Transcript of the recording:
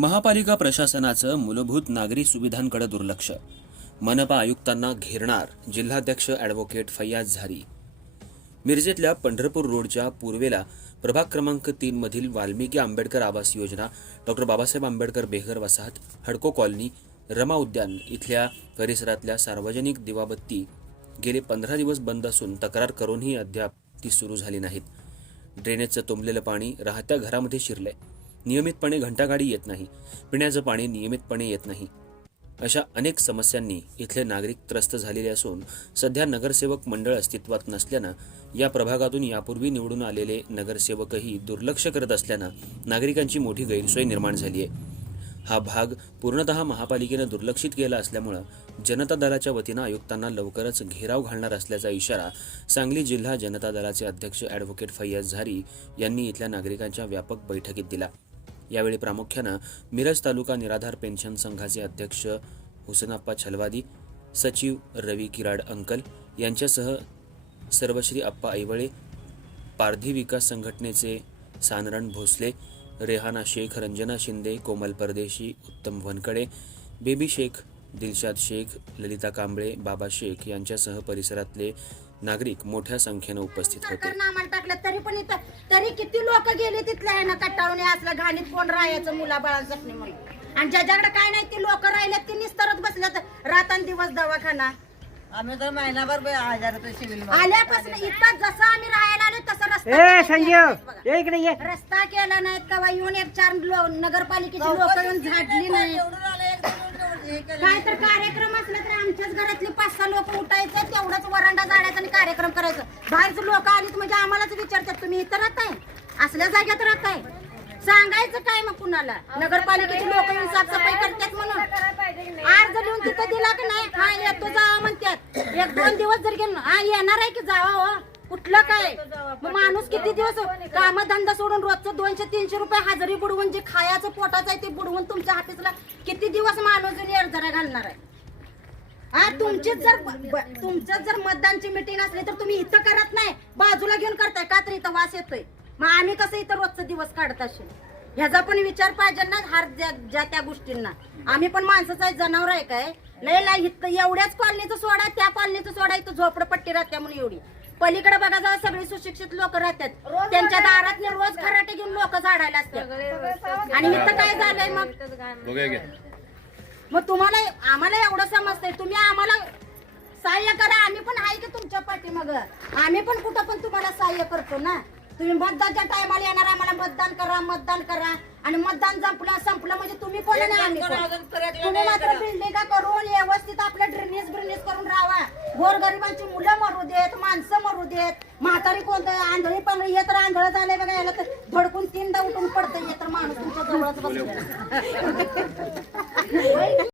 महापालिका प्रशासनाचं मूलभूत नागरी सुविधांकडे दुर्लक्ष. मनपा आयुक्तांना घेरणार जिल्हाध्यक्ष ॲडव्होकेट फैयाज झारी. मिरजेतल्या पंढरपूर रोडच्या पूर्वेला प्रभाग क्रमांक तीन मधील वाल्मिकी आंबेडकर आवास योजना डॉक्टर बाबासाहेब आंबेडकर बेघर वसाहत हडको कॉलनी रमा उद्यान इथल्या परिसरातल्या सार्वजनिक दिवाबत्ती गेले पंधरा दिवस बंद असून तक्रार करूनही अद्याप ती सुरू झाली नाहीत. ड्रेनेजचं तुंबलेलं पाणी राहत्या घरामध्ये शिरलंय. नियमितपणे घंटागाडी येत नाही पिण्याचं पाणी नियमितपणे येत नाही. अशा अनेक समस्यांनी इथले नागरिक त्रस्त झालेले असून सध्या नगरसेवक मंडळ अस्तित्वात नसल्यानं या प्रभागातून यापूर्वी निवडून आलेले नगरसेवकही दुर्लक्ष करत असल्यानं नागरिकांची मोठी गैरसोय निर्माण झाली आहे हा भाग पूर्णतः महापालिकेनं दुर्लक्षित केला असल्यामुळं जनता दलाच्या वतीनं आयुक्तांना लवकरच घेराव घालणार असल्याचा इशारा सांगली जिल्हा जनता दलाचे अध्यक्ष ॲडव्होकेट फैयाज झारी यांनी इथल्या नागरिकांच्या व्यापक बैठकीत दिला. यावेळी प्रामुख्यानं मिरज तालुका निराधार पेन्शन संघाचे अध्यक्ष हुसनाप्पा छलवादी सचिव रवी किराड अंकल यांच्यासह सर्वश्री अप्पा ऐवळे पारधी विकास संघटनेचे सानरण भोसले रेहाना शेख रंजना शिंदे कोमल परदेशी उत्तम वनकडे बेबी शेख दिलशाद शेख ललिता कांबळे बाबा शेख यांच्यासह परिसरातले नागरिक मोठ्या संख्येनं उपस्थित होते. सरकारनं आम्हाला टाकलं तरी पण इथं तरी किती लोक गेले तिथल्या आहे ना कट्टाळून असलं घाणीत कोण राहायचं मुलाबाळांसाठी म्हणून आणि ज्याच्याकडे काय नाही ते लोक राहिलेत ते निस्तरत बसल्यात. रातान दिवस दवाखाना. आम्ही तर महिनाभर बे- हजार रुपये. आल्यापासून इथं जसं आम्ही राहायला आलो तसं रस्ता ए केला संजीव नाही बघा. ये इकडे ये. रस्ता केला नाहीत का येऊन एक चार लो- नगरपालिकेची लोक येऊन झाडली नाही काय तर कार्यक्रम असला तर आमच्याच घरातले पाच सहा लोक उठायचं तेवढाच वरांडा जाण्याचा आणि कार्यक्रम करायचं. बाहेरचे लोक आलीत म्हणजे आम्हालाच विचारतात तुम्ही इथं राहताय? असल्या जाग्यात राहताय? सांगायचं काय मग कुणाला? नगरपालिकेचे लोक येऊन साफसफाई करतात म्हणून. अर्ज लिहून तिथं दिला की नाही? हा येतो जावा म्हणतात. एक दोन दिवस जर गेलो हा येणार आहे की जावा हो. कुठलं काय? मग माणूस किती दिवस काम धंदा सोडून रोजचं दोनशे तीनशे रुपये हजेरी बुडवून जे खायचं पोटाचं आहे ते बुडवून तुमच्या हातीसला किती दिवस माणूस जरा घालणार आहे? हा तुमचीच जर तुमचं जर मतदानची मिटिंग असली तर तुम्ही इथं करत नाही. बाजूला घेऊन करताय का तर इथं वास येतोय. मग आम्ही कसं इथं रोजचा दिवस काढत असेल? ह्याचा पण विचार पाहिजे ना हार ज्या त्या गोष्टींना. आम्ही पण माणसाचं आहे जनावर आहे काय? लय लय इथं एवढ्याच कॉलनीचं सोडा त्या कॉलनीचं सोडा इथं झोपडपट्टी राहत्या म्हणून एवढी. पलीकडे बघा जाऊ सगळे सुशिक्षित लोक राहतात. त्यांच्या दारात रोज खराटे घेऊन लोक झाडायला असतात. आणि इथं काय झालंय मग? मग तुम्हाला आम्हाला एवढं समजतंय. तुम्ही आम्हाला सहाय्य करा. आम्ही पण आहे की तुमच्या पाठीमाग. आम्ही पण कुठं पण तुम्हाला सहाय्य करतो ना. तुम्ही मतदानच्या टायमाला येणार आम्हाला मतदान करा मतदान करा. आणि मतदान संपलं संपलं म्हणजे तुम्ही कोण नाही आम्ही कोण. तुम्ही मात्र बिल्डिंग करून व्यवस्थित आपलं ड्रेनेज ब्रिनेज गोरगरिबांची मुलं मरू देत माणसं मरू देत. म्हातारी कोणतं आंधळी पांढळी हे तर आंधळ झालंय बघा याला तर धडकून तीनदा उठून पडतं हे तर माणूस तुमच्या जवळच बसलेला